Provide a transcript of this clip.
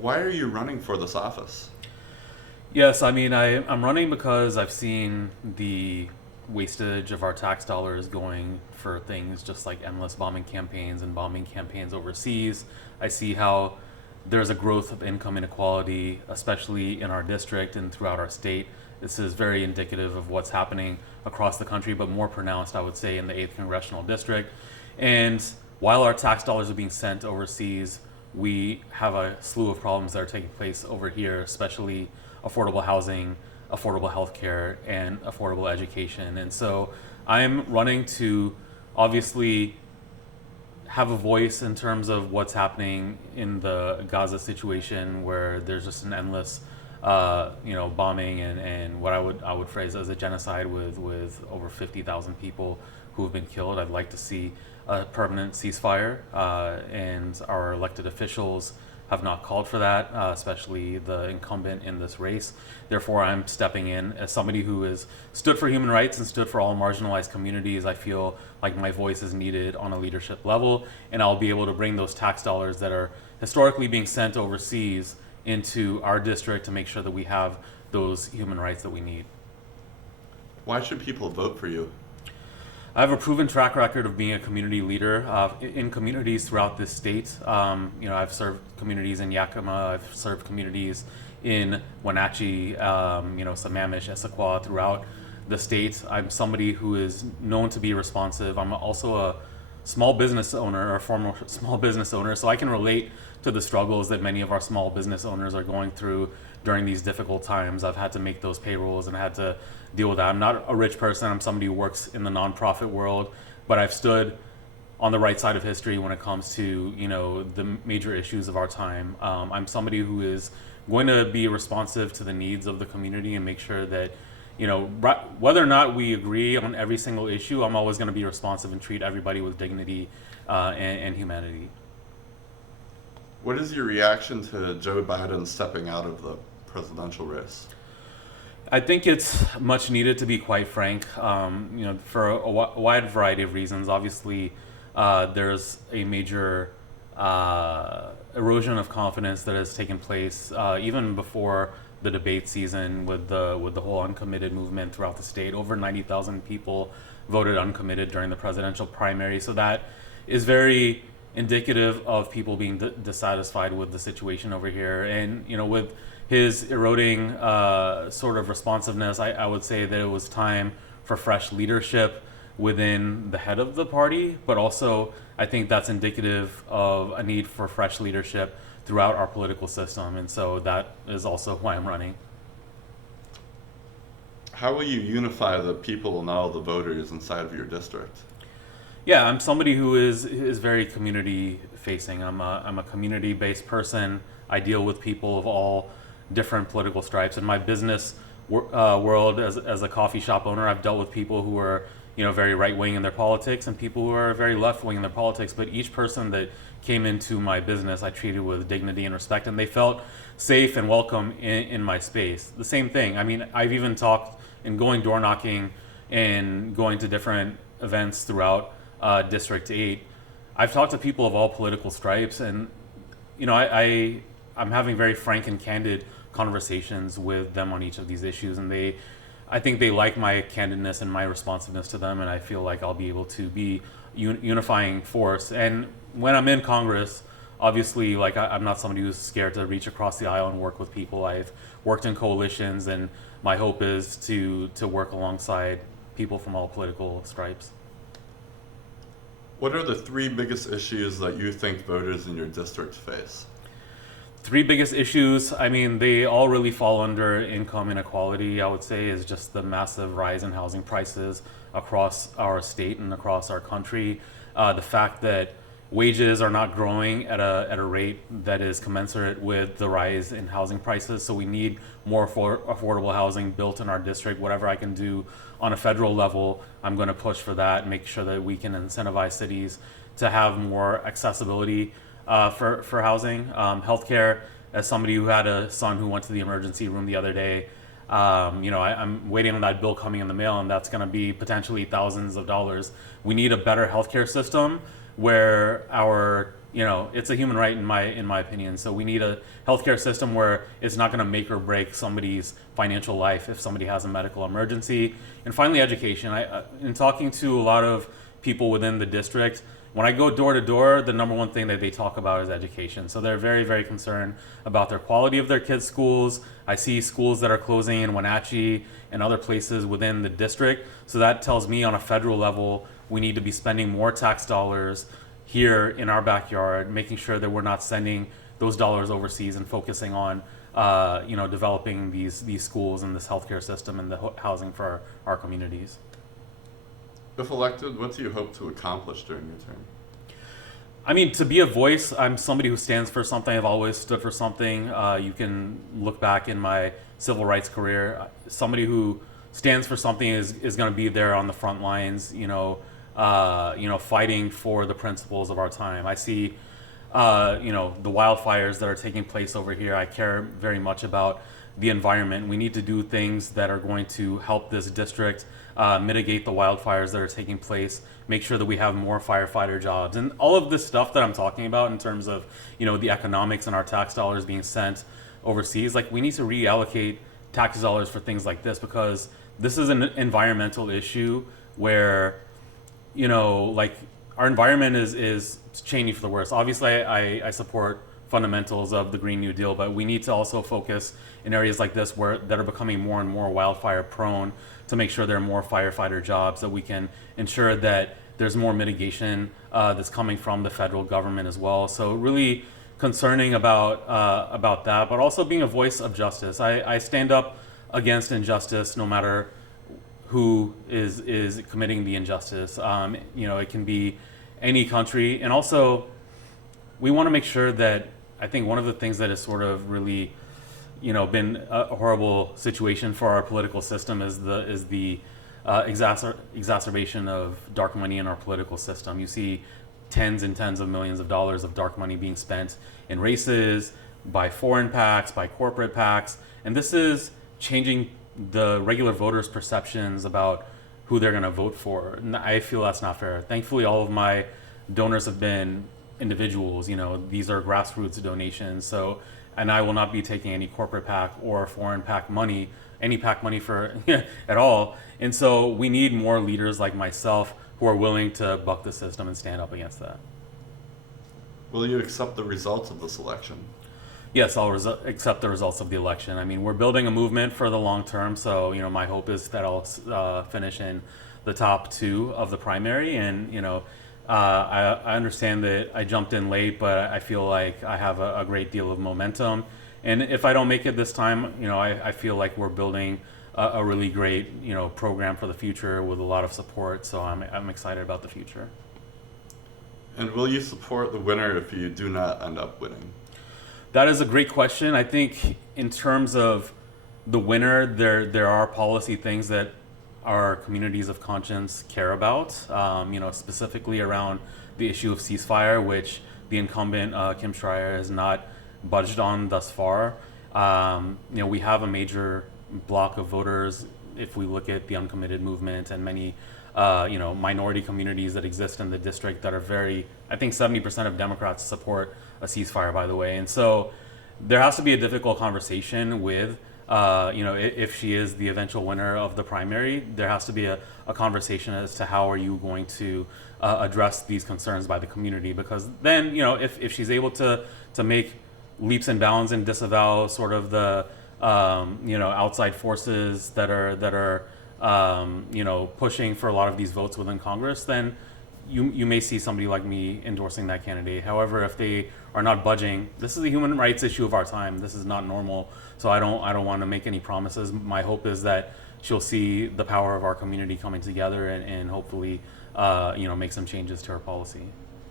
Why are you running for this office? Yes, I mean, I'm running because I've seen the wastage of our tax dollars going for things just like endless bombing campaigns and bombing campaigns overseas. I see how there's a growth of income inequality, especially in our district and throughout our state. This is very indicative of what's happening across the country, but more pronounced, I would say, in the 8th Congressional District. And while our tax dollars are being sent overseas, we have a slew of problems that are taking place over here, especially affordable housing, affordable healthcare, and affordable education. And so I'm running to obviously have a voice in terms of what's happening in the Gaza situation, where there's just an endless, bombing and what I would phrase as a genocide with over 50,000 people who have been killed. I'd like to see a permanent ceasefire, and our elected officials have not called for that, especially the incumbent in this race. Therefore, I'm stepping in as somebody who has stood for human rights and stood for all marginalized communities. I feel like my voice is needed on a leadership level, and I'll be able to bring those tax dollars that are historically being sent overseas into our district to make sure that we have those human rights that we need. Why should people vote for you? I have a proven track record of being a community leader in communities throughout this state. I've served communities in Yakima, I've served communities in Wenatchee, Sammamish, Issaquah, throughout the state. I'm somebody who is known to be responsive. I'm also a small business owner, or former small business owner, so I can relate to the struggles that many of our small business owners are going through during these difficult times. I've had to make those payrolls and had to deal with that. I'm not a rich person. I'm somebody who works in the nonprofit world, but I've stood on the right side of history when it comes to the major issues of our time. I'm somebody who is going to be responsive to the needs of the community and make sure that whether or not we agree on every single issue, I'm always going to be responsive and treat everybody with dignity and humanity. What is your reaction to Joe Biden stepping out of the presidential race? I think it's much needed, to be quite frank. For a wide variety of reasons. Obviously, there's a major erosion of confidence that has taken place even before the debate season with the whole uncommitted movement throughout the state. Over 90,000 people voted uncommitted during the presidential primary, so that is very indicative of people being dissatisfied with the situation over here. And with his eroding sort of responsiveness, I would say that it was time for fresh leadership within the head of the party, but also I think that's indicative of a need for fresh leadership throughout our political system. And so that is also why I'm running. How will you unify the people and all the voters inside of your district? Yeah, I'm somebody who is very community facing. I'm a community based person. I deal with people of all different political stripes. In my business world, as a coffee shop owner, I've dealt with people who are very right wing in their politics and people who are very left wing in their politics. But each person that came into my business, I treated with dignity and respect, and they felt safe and welcome in my space. The same thing. I mean, I've even talked in going door knocking and going to different events throughout District 8. I've talked to people of all political stripes, and I'm having very frank and candid conversations with them on each of these issues, and I think they like my candidness and my responsiveness to them, and I feel like I'll be able to be unifying force. And when I'm in Congress, obviously, like I'm not somebody who's scared to reach across the aisle and work with people. I've worked in coalitions, and my hope is to work alongside people from all political stripes. What are the three biggest issues that you think voters in your district face? Three biggest issues, I mean, they all really fall under income inequality, I would say, is just the massive rise in housing prices across our state and across our country. The fact that wages are not growing at a rate that is commensurate with the rise in housing prices. So we need more affordable housing built in our district. Whatever I can do on a federal level, I'm going to push for that and make sure that we can incentivize cities to have more accessibility for housing. Healthcare, as somebody who had a son who went to the emergency room the other day, I'm waiting on that bill coming in the mail, and that's going to be potentially thousands of dollars. We need a better healthcare system where our it's a human right in my opinion. So we need a healthcare system where it's not going to make or break somebody's financial life if somebody has a medical emergency. And finally, education. In talking to a lot of people within the district, when I go door to door, the number one thing that they talk about is education. So they're very, very concerned about their quality of their kids' schools. I see schools that are closing in Wenatchee and other places within the district. So that tells me on a federal level, we need to be spending more tax dollars here in our backyard, making sure that we're not sending those dollars overseas and focusing on, developing these schools and this healthcare system and the housing for our communities. If elected, what do you hope to accomplish during your term? I mean, to be a voice, I'm somebody who stands for something. I've always stood for something. You can look back in my civil rights career. Somebody who stands for something is going to be there on the front lines, fighting for the principles of our time. I see, the wildfires that are taking place over here. I care very much about the environment. We need to do things that are going to help this district mitigate the wildfires that are taking place, make sure that we have more firefighter jobs, and all of this stuff that I'm talking about in terms of, the economics and our tax dollars being sent overseas. Like, we need to reallocate tax dollars for things like this, because this is an environmental issue where, our environment is changing for the worse. Obviously, I support fundamentals of the Green New Deal, but we need to also focus in areas like this that are becoming more and more wildfire prone, to make sure there are more firefighter jobs, that we can ensure that there's more mitigation that's coming from the federal government as well. So really concerning about that, but also being a voice of justice. I stand up against injustice no matter who is committing the injustice. It can be any country. And also, we want to make sure that, I think one of the things that has sort of really, been a horrible situation for our political system is the exacerbation of dark money in our political system. You see tens and tens of millions of dollars of dark money being spent in races, by foreign PACs, by corporate PACs, and this is changing the regular voters' perceptions about who they're going to vote for. And I feel that's not fair. Thankfully, all of my donors have been individuals. These are grassroots donations. So, and I will not be taking any corporate PAC or foreign PAC money, any PAC money for at all. And so we need more leaders like myself who are willing to buck the system and stand up against that. Will you accept the results of this election? Yes, I'll accept the results of the election. I mean, we're building a movement for the long term, so my hope is that I'll finish in the top 2 of the primary. And I understand that I jumped in late, but I feel like I have a great deal of momentum. And if I don't make it this time, I feel like we're building a really great program for the future with a lot of support. So I'm excited about the future. And will you support the winner if you do not end up winning? That is a great question. I think in terms of the winner, there are policy things that our communities of conscience care about, specifically around the issue of ceasefire, which the incumbent, Kim Schreier, has not budged on thus far. We have a major block of voters, if we look at the uncommitted movement and many minority communities that exist in the district that are I think 70% of Democrats support a ceasefire, by the way. And so there has to be a difficult conversation with, if she is the eventual winner of the primary, there has to be a conversation as to how are you going to address these concerns by the community. Because then, if she's able to make leaps and bounds and disavow sort of the, outside forces that are pushing for a lot of these votes within Congress, then you may see somebody like me endorsing that candidate. However, if they are not budging, this is a human rights issue of our time. This is not normal. So I don't want to make any promises. My hope is that she'll see the power of our community coming together and hopefully make some changes to her policy.